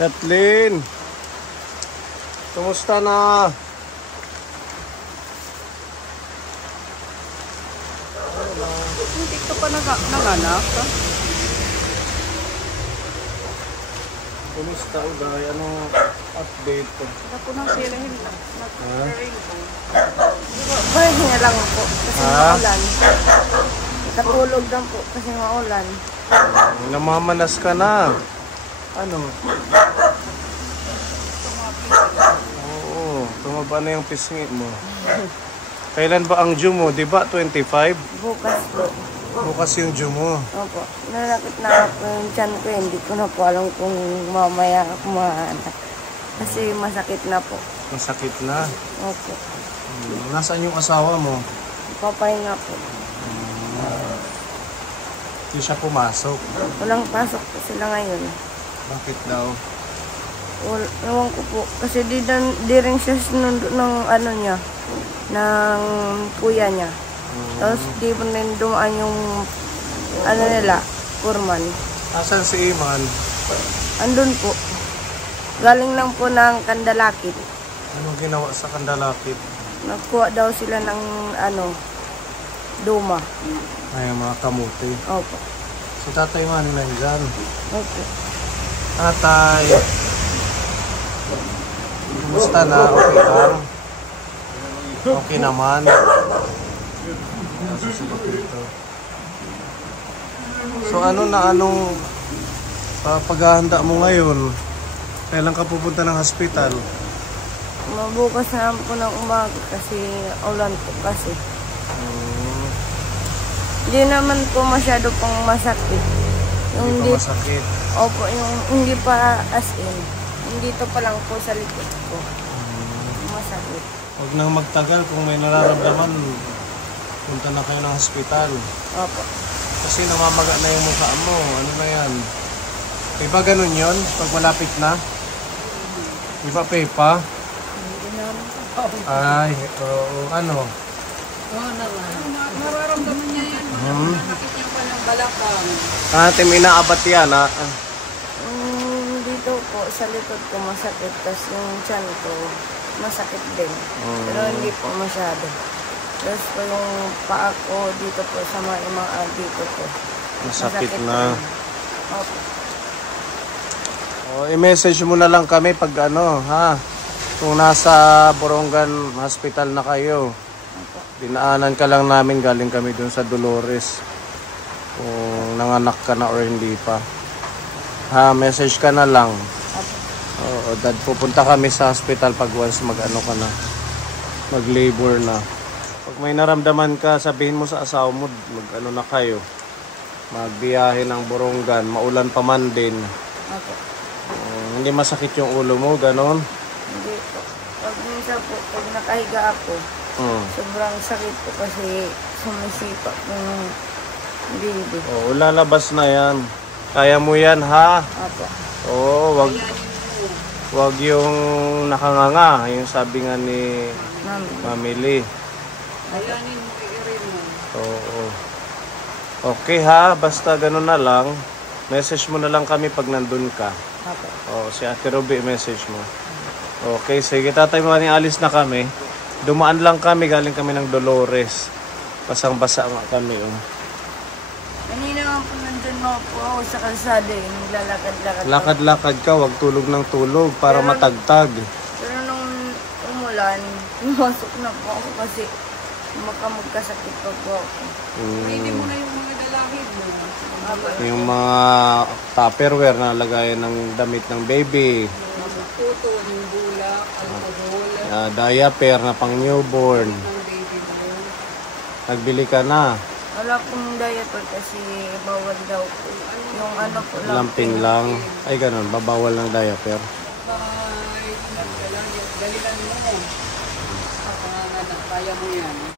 Kathleen, kumusta na? Hindi ka pa nanganak ka? Kumusta uday? Anong update po? Ako nang sirahin lang. Nag-rain po. Bahay nga lang po. Kasi maulan. Nakatulog lang po kasi maulan. Namamanas ka na. Ano? Oo, tumaba na yung pisngi mo. Kailan ba ang due mo? Diba 25? Bukas po. Bukas yung due mo. Opo. Nalakit na ako yung tiyan ko. Hindi ko na po alam kung mamaya ako maanak. Kasi masakit na po. Masakit na. Opo. Nasaan yung asawa mo? Papahinga po. Hindi siya pumasok. Walang pasok po sila ngayon. Bakit daw? Ewan ko po. Kasi di rin siya sinundo ng ano niya. Ng kuya niya. Tapos di mo rin dumaan yung ano nila, Kurman. Asan si Iman? Andun po. Galing lang po ng Kandalakit. Anong ginawa sa Kandalakit? Nagkuha daw sila ng ano, duma. Ay, mga kamuti. Opo. Si Tatay Manny nandyan. Opo. Tatay, kumusta na? Okay lang? Okay naman. So anong paghahanda mo ngayon? Kailan ka pupunta ng hospital? Mabukas na po ng umaga kasi ulan po kasi. Hindi naman po masyado pang masakit. Hindi pa masakit. Opo, yung hindi pa as in. Dito pa lang po sa likod ko. Masakit. Huwag nang magtagal kung may nararamdaman. Punta na kayo ng hospital. Opo. Kasi namamaga na yung mukha mo. Ano na yan? Diba ganun yun? Pag malapit na? Diba Pepa? Hindi naman. Ay, ano? Oo naman. Nararamdaman niya yan. Nakakit niya pa ng balakang. Ate, may naabat yan ha? Dito po sa likod ko masakit. Tapos yung tiyan ko masakit din. Pero hindi po masyado. Tapos po yung paa ko dito po sa mga dito po. Masakit na. Opo. I-message mo na lang kami pag ano, ha? Kung nasa Borongan Hospital na kayo. Dinaanan ka lang namin, galing kami dun sa Dolores. Kung nanganak ka na or hindi pa. Ha, message ka na lang. Oo, dad, pupunta kami sa hospital pag once mag-ano ka na. Mag-labor na. Pag may naramdaman ka, sabihin mo sa asawa mo, mag-ano na kayo. Magbiyahe ng Borongan, maulan pa man din. Opo. Hindi masakit yung ulo mo, ganon? Hindi po. Pag minsan po, pag nakahiga ako, sobrang sakit po kasi sumisipa po yung baby. Oo, lalabas na yan. Kaya mo yan, ha? Opo. Oo, wag yung nakanganga. Yung sabi nga ni Mami Lee. Ayanin mo i-rin mo. Oo. Okay ha, basta ganun na lang. Message mo na lang kami pag nandun ka. Opo. Oo, si Ate Ruby, message mo. Okay, sige. Tatay Manny, alis na kami. Dumaan lang kami, galing kami ng Dolores. Basang-basa nga kami. Kanina nga po nandun mo po ako sa kalsada eh. Naglalakad-lakad. Lakad-lakad ka, wag tulog ng tulog para matagtag. Pero nung umulan, pumasok na po ako kasi magkasakit pa po ako. Hindi mo na yung mga dalahid mo. Yung mga tupperware na lagayan ng damit ng baby. Puto, yung bulak, alcohol, Diaper na pang newborn. ng baby mo. Nagbili ka na. Wala pong diaper kasi bawal daw po. Yung ano po lang. Lamping lang. Ay ganun, babawal ng diaper. Dalilan mo. Kaya mo yan.